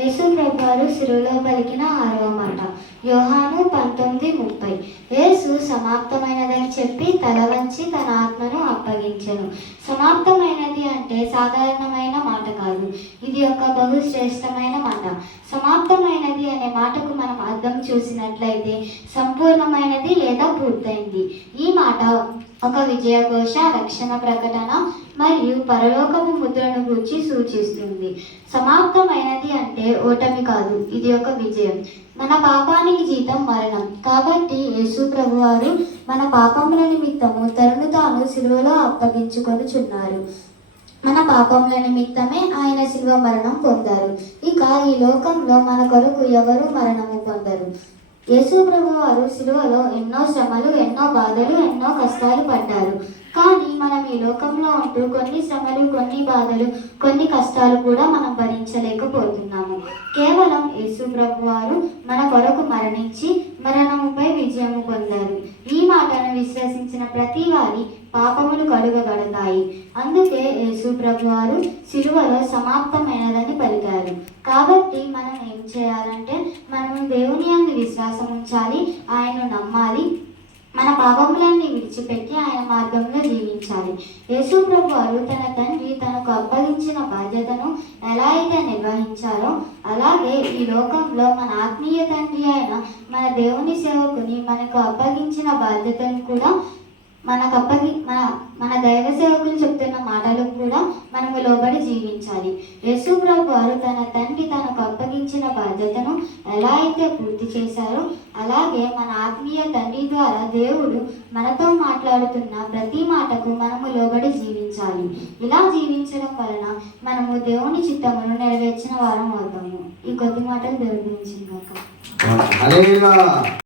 యేసు ప్రభువారు సిలువలో పలికిన 6వ మాట. యోహాను 19:30. యేసు సమాప్తమైనదని చెప్పి తల వంచి తన ఆత్మను అప్పగించెను. సమాప్తమైనది అంటే సాధారణమైన మాట కాదు, ఇది ఒక బహుశ్రేష్టమైన మాట. సమాప్తమైనది అనే మాటకు మనం అర్థం చూసినట్లయితే సంపూర్ణమైనది లేదా పూర్తయింది. ఈ మాట ఒక విజయఘోష, రక్షణ ప్రకటన మరియు పరలోకపు ముద్రను గూర్చి సూచిస్తుంది. సమాప్తమైనది అంటే ఓటమి కాదు, ఇది ఒక విజయం. మన పాపానికి జీతం మరణం. కాబట్టి యేసు ప్రభువారు మన పాపముల నిమిత్తము తనను తాను సిలువలో అప్పగించుకొనుచున్నారు. మన పాపముల నిమిత్తమే ఆయన శిలువ మరణం పొందారు. ఇక ఈ లోకంలో మన కొరకు ఎవరు మరణము పొందరు. యేసు ప్రభువారు సిలువలో ఎన్నో శ్రమలు, ఎన్నో బాధలు, ఎన్నో కష్టాలు పడ్డారు. కానీ మనం ఈ లోకంలో ఉంటూ కొన్ని శ్రమలు, కొన్ని బాధలు, కొన్ని కష్టాలు కూడా మనం భరించలేకపోతున్నాము. కేవలం యేసు ప్రభువారు మన కొరకు మరణించి మరణముపై విజయము పొందారు. ఈ మాటను విశ్వసించిన ప్రతి వారి పాపములు కడుగబడతాయి. అందుకే యేసు ప్రభువారు సిలువలో సమాప్తమైనదని పలికారు. కాబట్టి మనం ఏం చేయాలంటే మనం దేవుని యందు విశ్వాసం ఉంచాలి, ఆయన్ను నమ్మాలి, మన పాపములన్నీ విడిచిపెట్టి ఆయన మార్గంలో జీవించాలి. యేసు ప్రభువారు తన తండ్రి తనకు అప్పగించిన బాధ్యతను ఎలా అయితే నిర్వహించారో అలాగే ఈ లోకంలో మన ఆత్మీయ తండ్రి అయిన మన దేవుని సేవకుని మనకు అప్పగించిన బాధ్యతను కూడా మన దైవ సేవకులు చెప్తున్న మాటలకు కూడా మనము లోబడి జీవించాలి. యేసు ప్రభువారు తన తండ్రి తనకు అప్పగించిన బాధ్యతను ఎలా అయితే పూర్తి చేశారో అలాగే మన ఆత్మీయ తండ్రి ద్వారా దేవుడు మనతో మాట్లాడుతున్న ప్రతి మాటకు మనము లోబడి జీవించాలి. ఇలా జీవించడం వలన మనము దేవుని చిత్తమును నెరవేర్చిన వారం అవుతాము. ఈ కొద్ది మాటలు దేవుడి గురించి.